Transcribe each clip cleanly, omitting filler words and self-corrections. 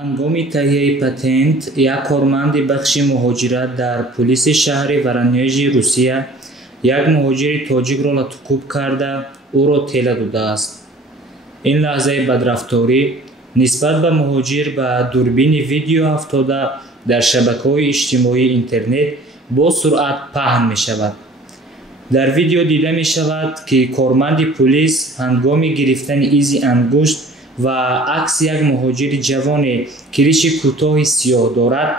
ҳангоми таҳияи патент як корманди бахши муҳоҷират дар пулиси шаҳри Воронежи Русия як муҳоҷири тоҷикро латукуб карда ӯро тела додааст. Ин лаҳзаи бадрафторӣ нисбат ба муҳоҷир ба дурбини видео афтода дар шабакаҳои иҷтимоии интернет бо суръат паҳн мешавад. Дар видео дида мешавад, ки корманди пулис ҳангоми гирифтани изи ангушт ва акси як муҳоҷири ҷавоне ки риши кӯтоҳи сиёҳ дорад,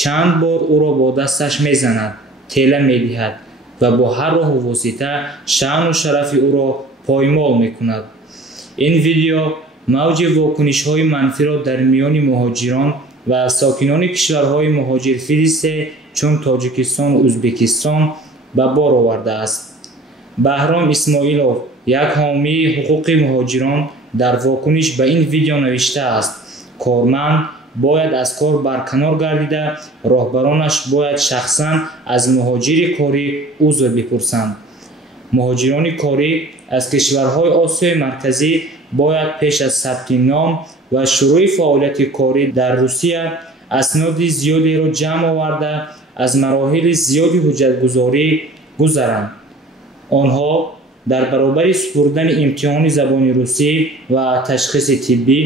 чанд бор ӯро бо дасташ мезанад, тела медиҳад ва бо ҳар роҳу восита шаъну шарафи ӯро поймол мекунад. Ин видео мавҷи вокунишҳои манфиро дар миёни муҳоҷирон ва сокинони кишварҳои муҳоҷирфилисе чун Тоҷикистон ва Ӯзбекистон ба бор овардааст. Баҳром Исмоилов, як ҳомии ҳуқуқи муҳоҷирон, дар вокуниш ба ин видео навиштааст: корманд бояд аз кор барканор гардида, роҳбаронаш бояд шахсан аз муҳоҷири корӣ узр бипурсанд. муҳоҷирони корӣ аз кишварҳои Осиёи Марказӣ бояд пеш аз сабти ном ва шурӯъи фаъолияти корӣ дар Русия асноди зиёдеро ҷамъ оварда аз мароҳили зиёди ҳуҷҷатгузорӣ гузаранд. онҳо дар баробари супурдани имтиҳони забони русӣ ва ташхиси тиббӣ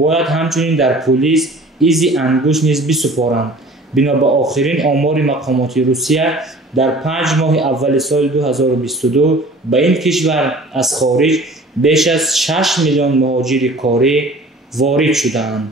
бояд ҳамчунин дар пулис изи ангушт низ бисупоранд. бино ба охирин омори мақомоти Русия, дар 5 моҳи аввали соли 2022 ба ин кишвар аз хориҷ беш аз 6 миллион муҳоҷири корӣ ворид шудаанд.